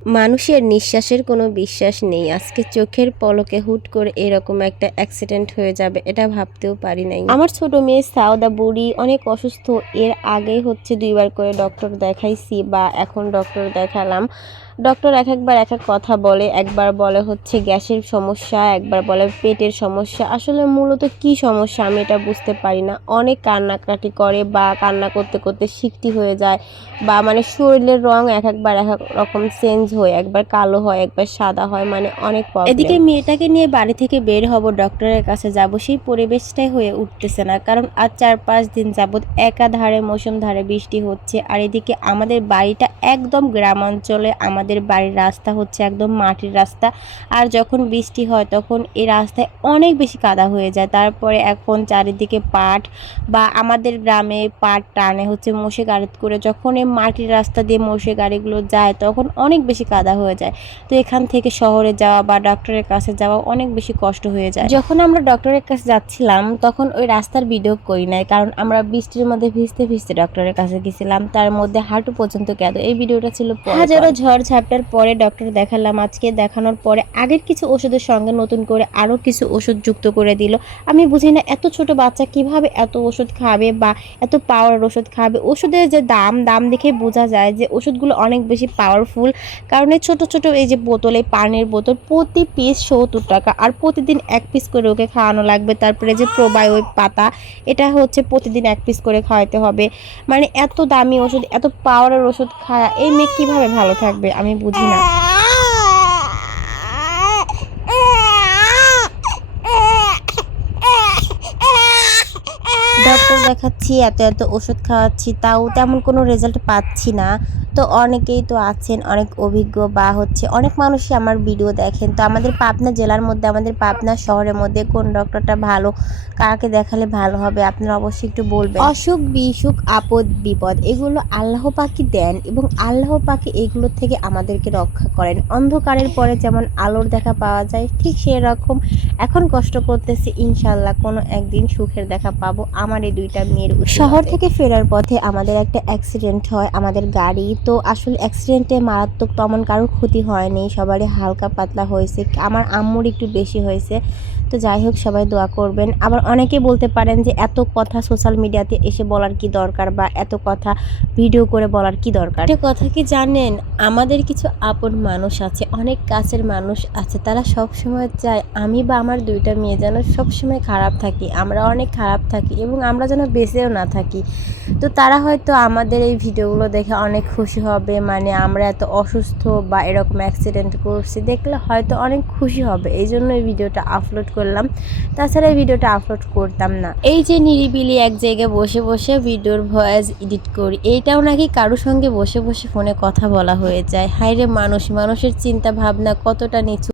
মানুষের নিঃশ্বাসের কোনো বিশ্বাস নেই। আজকে চোখের পলকে হুট করে এরকম একটা অ্যাক্সিডেন্ট হয়ে যাবে এটা ভাবতেও পারি নাই। আমার ছোট মেয়ে সাউদা বুড়ি অনেক অসুস্থ। এর আগেই 2 বার করে ডক্টর দেখাইছি বা এখন ডক্টর দেখালাম। ডক্টর একবার এক এক কথা বলে। একবার বলে গ্যাসের সমস্যা, একবার বলে পেটের সমস্যা। আসলে মূলত কি সমস্যা আমি এটা বুঝতে পারি না। অনেক কান্নাকাটি করে বা কান্না করতে করতে সিকটি হয়ে যায় বা শরীরের রং একবার এক এক রকম চেঞ্জ হয়, একবার কালো হয়, একবার সাদা হয়, অনেক প্রবলেম। এদিকে মেয়েটাকে নিয়ে বাড়ি থেকে বের হব, ডক্টরের কাছে যাব, সেই পরিবেশটাই হয়ে উঠতেছে না। কারণ আজ 4-5 দিন যাবৎ একাধারে মৌসুমধারে বৃষ্টি হচ্ছে। আর এদিকে আমাদের বাড়িটা একদম গ্রামাঞ্চলে, আমাদের বাড়ির রাস্তা একদম মাটির রাস্তা। আর যখন বৃষ্টি হয় তখন এই রাস্তায় অনেক বেশি কাদা হয়ে যায়। তারপরে এখন চারিদিকে পাট বা আমাদের গ্রামে পাট টানে মোষে গাড়ি করে। যখন এই মাটির রাস্তা দিয়ে মোষে গাড়িগুলো যায় তখন অনেক বেশি কাদা হয়ে যায়। তো এখান থেকে শহরে যাওয়া বা ডক্টরের কাছে যাওয়া অনেক বেশি কষ্ট হয়ে যায়। যখন আমরা ডক্টরের কাছে যাচ্ছিলাম তখন ওই রাস্তার ভিডিও করি নাই, কারণ আমরা বৃষ্টির মধ্যে ভিজতে ভিজতে ডক্টরের কাছে গেছিলাম। তার মধ্যে হাঁটু পর্যন্ত কেঁদো। এই ভিডিওটা ছিল হাজারো ঝড় ঝাপটার পরে ডক্টর দেখালাম। আজকে দেখানোর পরে আগের কিছু ওষুধের সঙ্গে নতুন করে আরও কিছু ওষুধ যুক্ত করে দিল। আমি বুঝি না এত ছোট বাচ্চা কিভাবে এত ওষুধ খাবে বা এত পাওয়ারের ওষুধ খাবে। ওষুধের যে দাম দেখে বোঝা যায় যে ওষুধগুলো অনেক বেশি পাওয়ারফুল। কারণ এই ছোট ছোট এই যে বোতল, এই পানির বোতল প্রতি পিস 70 টাকা, আর প্রতিদিন 1 পিস করে ওকে খাওয়ানো লাগবে। তারপরে যে প্রোবায়োটিক পাতা, এটা প্রতিদিন 1 পিস করে খাওয়াতে হবে। এত দামি ওষুধ, এত পাওয়ারের ওষুধ খাওয়া এই মেয়ে কিভাবে ভালো থাকবে আমি বুঝি না। ডক্টর দেখাচ্ছি, এত ওষুধ খাওয়াচ্ছি, তাও তেমন কোনো রেজাল্ট পাচ্ছি না। তো অনেকেই তো আছেন অনেক অভিজ্ঞ বা অনেক মানুষই আমার ভিডিও দেখেন। তো আমাদের পাবনা জেলার মধ্যে, আমাদের পাবনা শহরের মধ্যে কোন ডক্টরটা ভালো, কাকে দেখালে ভালো হবে আপনারা অবশ্যই একটু বলবেন। অসুখ বিসুখ আপদ বিপদ এগুলো আল্লাহ পাকই দেন এবং আল্লাহ পাকই এগুলো থেকে আমাদেরকে রক্ষা করেন। অন্ধকারের পরে যেমন আলোর দেখা পাওয়া যায়, ঠিক সেরকম এখন কষ্ট করতেছি, ইনশাল্লাহ কোনো একদিন সুখের দেখা পাবো। আমার এই 2টা মেয়ের শহর থেকে ফেরার পথে আমাদের একটা অ্যাক্সিডেন্ট হয়, আমাদের গাড়ি। তো আসলে অ্যাক্সিডেন্টে মারাত্মক তেমন কারোর ক্ষতি হয়নি, সবারই হালকা পাতলা হয়েছে। আমার আম্মুর একটু বেশি হয়েছে। তো যাই হোক, সবাই দোয়া করবেন। আবার অনেকে বলতে পারেন যে এত কথা সোশ্যাল মিডিয়াতে এসে বলার কি দরকার বা এত কথা ভিডিও করে বলার কি দরকার। একটা কথা কি জানেন, আমাদের কিছু আপন মানুষ আছে, অনেক কাছের মানুষ আছে, তারা সব সময় চায় আমি বা আমার 2টা মেয়ে যেন সবসময় খারাপ থাকি, আমরা অনেক খারাপ থাকি এবং আমরা যেন বেঁচেও না থাকি। তো তারা হয়তো আমাদের এই ভিডিওগুলো দেখে অনেক খুশি হবে, আমরা এত অসুস্থ বা এরকম অ্যাক্সিডেন্ট করছি দেখলে হয়তো অনেক খুশি হবে। এই জন্য এই ভিডিওটা আপলোড করলাম, তাছাড়া এই ভিডিওটা আপলোড করতাম না। এই যে নিরিবিলি এক জায়গায় বসে বসে ভিডিওর ভয়েস এডিট করি, এইটাও নাকি কারোর সঙ্গে বসে বসে ফোনে কথা বলা হয়ে যায়। হায় রে মানুষ, মানুষের চিন্তা ভাবনা কতটা নিচু।